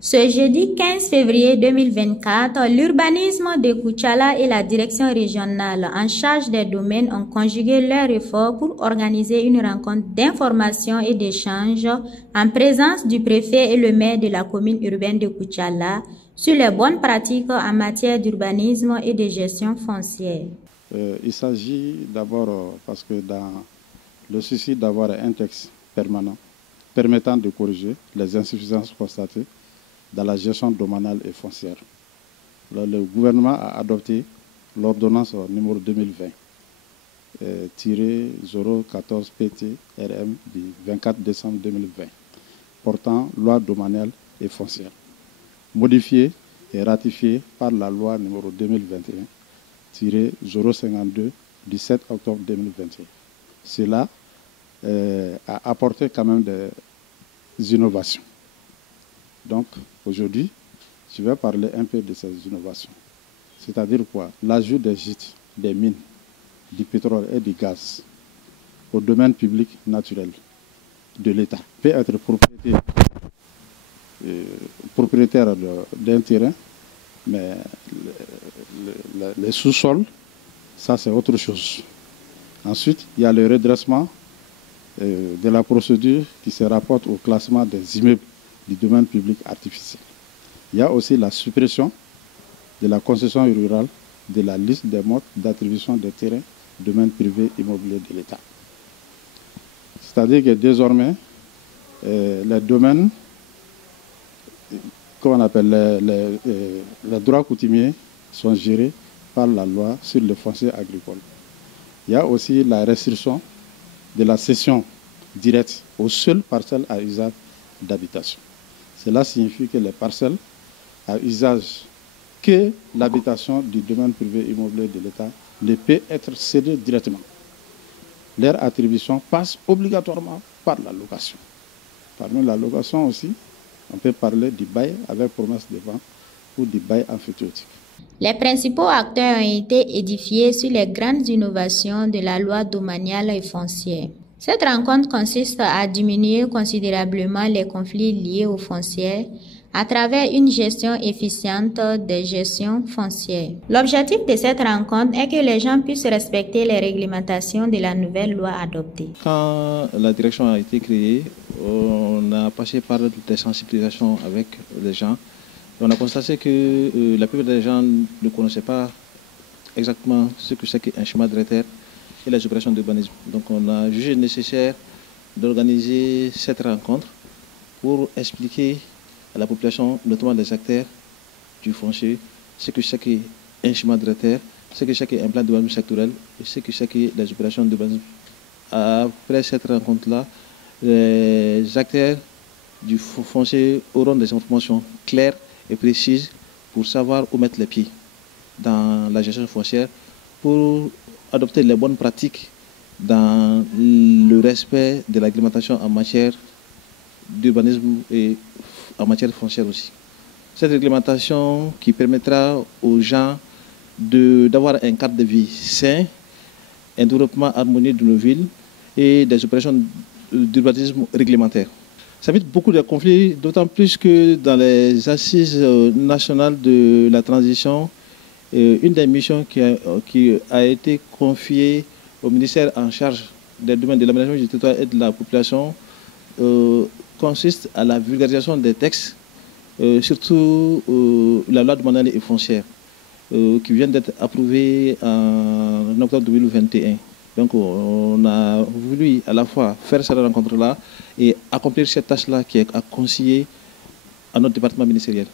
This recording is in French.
Ce jeudi 15 février 2024, l'urbanisme de Koutiala et la direction régionale en charge des domaines ont conjugué leurs efforts pour organiser une rencontre d'information et d'échange en présence du préfet et le maire de la commune urbaine de Koutiala sur les bonnes pratiques en matière d'urbanisme et de gestion foncière. Il s'agit d'abord, parce que dans le souci d'avoir un texte permanent permettant de corriger les insuffisances constatées dans la gestion domaniale et foncière. Le gouvernement a adopté l'ordonnance numéro 2020-014 PT-RM du 24 décembre 2020 portant loi domaniale et foncière, modifiée et ratifiée par la loi numéro 2021-052 du 7 octobre 2021. Cela a apporté quand même des innovations. Donc, aujourd'hui, je vais parler un peu de ces innovations. C'est-à-dire quoi? L'ajout des gîtes, des mines, du pétrole et du gaz au domaine public naturel de l'État peut être propriétaire d'un terrain, mais les sous-sols, ça c'est autre chose. Ensuite, il y a le redressement de la procédure qui se rapporte au classement des immeubles du domaine public artificiel. Il y a aussi la suppression de la concession rurale de la liste des modes d'attribution des terrains du domaine privé immobilier de l'État. C'est-à-dire que désormais, les domaines, qu'on appelle les droits coutumiers, sont gérés par la loi sur le foncier agricole. Il y a aussi la restriction de la cession directe aux seules parcelles à usage d'habitation. Cela signifie que les parcelles à usage que l'habitation du domaine privé immobilier de l'État ne peut être cédée directement. Leur attribution passe obligatoirement par la location. Parmi la location aussi, on peut parler du bail avec promesse de vente ou du bail emphytéotique. Les principaux acteurs ont été édifiés sur les grandes innovations de la loi domaniale et foncière. Cette rencontre consiste à diminuer considérablement les conflits liés aux foncières à travers une gestion efficiente des gestions foncières. L'objectif de cette rencontre est que les gens puissent respecter les réglementations de la nouvelle loi adoptée. Quand la direction a été créée, on a passé par des sensibilisations avec les gens. On a constaté que la plupart des gens ne connaissaient pas exactement ce que c'est qu'un schéma directeur et les opérations d'urbanisme. Donc on a jugé nécessaire d'organiser cette rencontre pour expliquer à la population, notamment les acteurs du foncier, ce que c'est qu'un schéma directeur, ce que c'est qu'un plan d'urbanisme sectoriel et ce que c'est que les opérations d'urbanisme. Après cette rencontre-là, les acteurs du foncier auront des informations claires et précises pour savoir où mettre les pieds dans la gestion foncière, pour adopter les bonnes pratiques dans le respect de l'agrémentation en matière d'urbanisme et en matière foncière aussi. Cette réglementation qui permettra aux gens d'avoir un cadre de vie sain, un développement harmonieux de nos villes et des opérations d'urbanisme réglementaire. Ça évite beaucoup de conflits, d'autant plus que dans les assises nationales de la transition, une des missions qui a été confiée au ministère en charge des domaines de l'aménagement du territoire et de la population consiste à la vulgarisation des textes, surtout la loi domaniale et foncière, qui vient d'être approuvée en octobre 2021. Donc on a voulu à la fois faire cette rencontre-là et accomplir cette tâche-là qui est à conseiller à notre département ministériel.